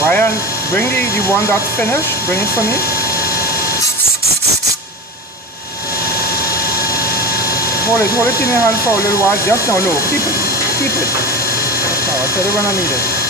Ryan, bring the one that's finished. Bring it for me. Hold it in your hand for a little while. Just now, no. Keep it. Keep it. That's how I said we're gonna need it.